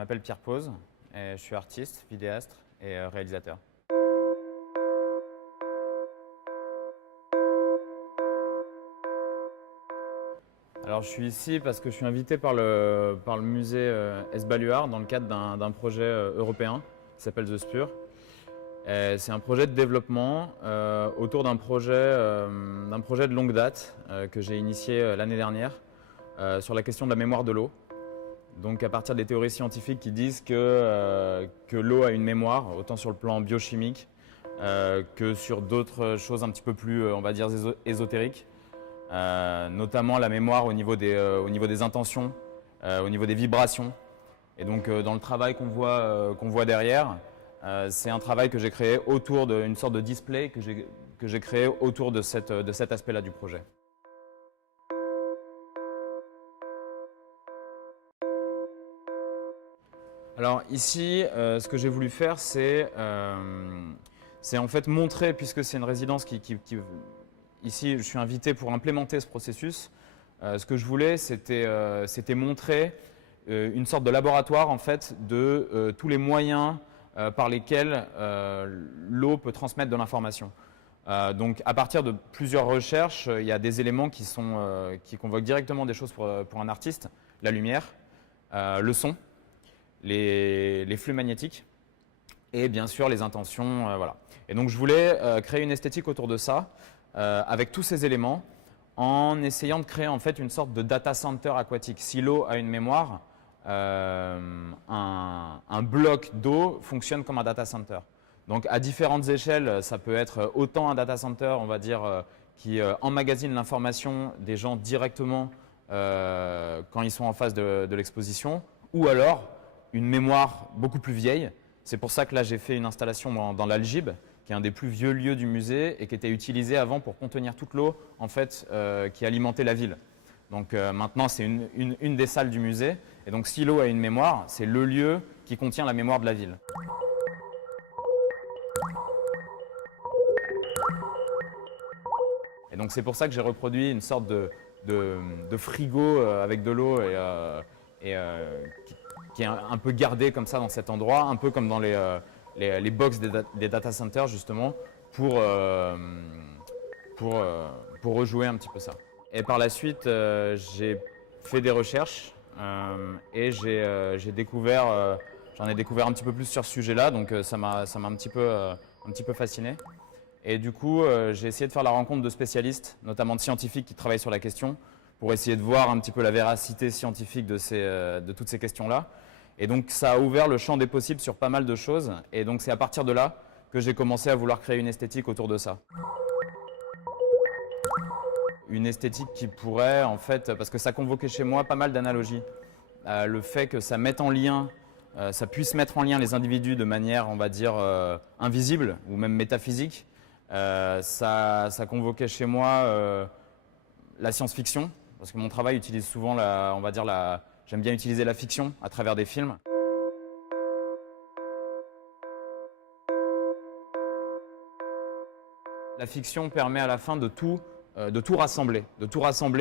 m'appelle Pierre Pose et je suis artiste, vidéaste et réalisateur. Alors je suis ici parce que je suis invité par le musée Esbaluard dans le cadre d'un projet européen qui s'appelle The Spur. C'est un projet de développement autour d'un projet de longue date que j'ai initié l'année dernière sur la question de la mémoire de l'eau. Donc à partir des théories scientifiques qui disent que l'eau a une mémoire, autant sur le plan biochimique que sur d'autres choses un petit peu plus, on va dire, ésotériques. Notamment la mémoire au niveau des intentions, au niveau des vibrations. Et donc dans le travail qu'on voit derrière, c'est un travail que j'ai créé autour d'une sorte de display que j'ai créé autour de cet aspect-là du projet. Alors ici, ce que j'ai voulu faire, c'est en fait montrer, puisque c'est une résidence ici, je suis invité pour implémenter ce processus. Ce que je voulais, c'était montrer une sorte de laboratoire en fait, de tous les moyens par lesquels l'eau peut transmettre de l'information. Donc à partir de plusieurs recherches, il y a des éléments qui convoquent directement des choses pour un artiste. La lumière, le son, les flux magnétiques et bien sûr les intentions. Voilà. Et donc je voulais créer une esthétique autour de ça. Avec tous ces éléments, en essayant de créer en fait une sorte de data center aquatique. Si l'eau a une mémoire, un bloc d'eau fonctionne comme un data center. Donc à différentes échelles, ça peut être autant un data center, on va dire, qui emmagasine l'information des gens directement quand ils sont en face de l'exposition, ou alors une mémoire beaucoup plus vieille. C'est pour ça que là j'ai fait une installation dans l'Aljib, qui est un des plus vieux lieux du musée et qui était utilisé avant pour contenir toute l'eau en fait, qui alimentait la ville. Donc maintenant, c'est une des salles du musée. Et donc si l'eau a une mémoire, c'est le lieu qui contient la mémoire de la ville. Et donc c'est pour ça que j'ai reproduit une sorte de frigo avec de l'eau qui est un peu gardé comme ça dans cet endroit, un peu comme dans les box des data centers justement pour rejouer un petit peu ça. Et par la suite, j'ai fait des recherches et j'en ai découvert un petit peu plus sur ce sujet-là, donc ça m'a un petit peu fasciné. Et du coup, j'ai essayé de faire la rencontre de spécialistes, notamment de scientifiques qui travaillent sur la question, pour essayer de voir un petit peu la véracité scientifique de toutes ces questions-là. Et donc ça a ouvert le champ des possibles sur pas mal de choses. Et donc c'est à partir de là que j'ai commencé à vouloir créer une esthétique autour de ça. Une esthétique qui pourrait, en fait, parce que ça convoquait chez moi pas mal d'analogies. Le fait que ça mette en lien, ça puisse mettre en lien les individus de manière, on va dire, invisible ou même métaphysique. Ça convoquait chez moi la science-fiction, parce que mon travail utilise souvent, on va dire, j'aime bien utiliser la fiction à travers des films. La fiction permet à la fin de tout rassembler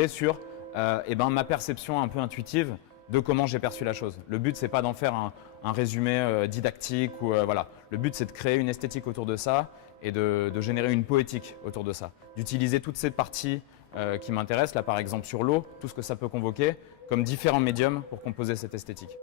sur ma perception un peu intuitive de comment j'ai perçu la chose. Le but, c'est pas d'en faire un résumé didactique ou voilà. Le but, c'est de créer une esthétique autour de ça et de générer une poétique autour de ça. D'utiliser toutes ces parties qui m'intéressent, là par exemple sur l'eau, tout ce que ça peut convoquer, comme différents médiums pour composer cette esthétique.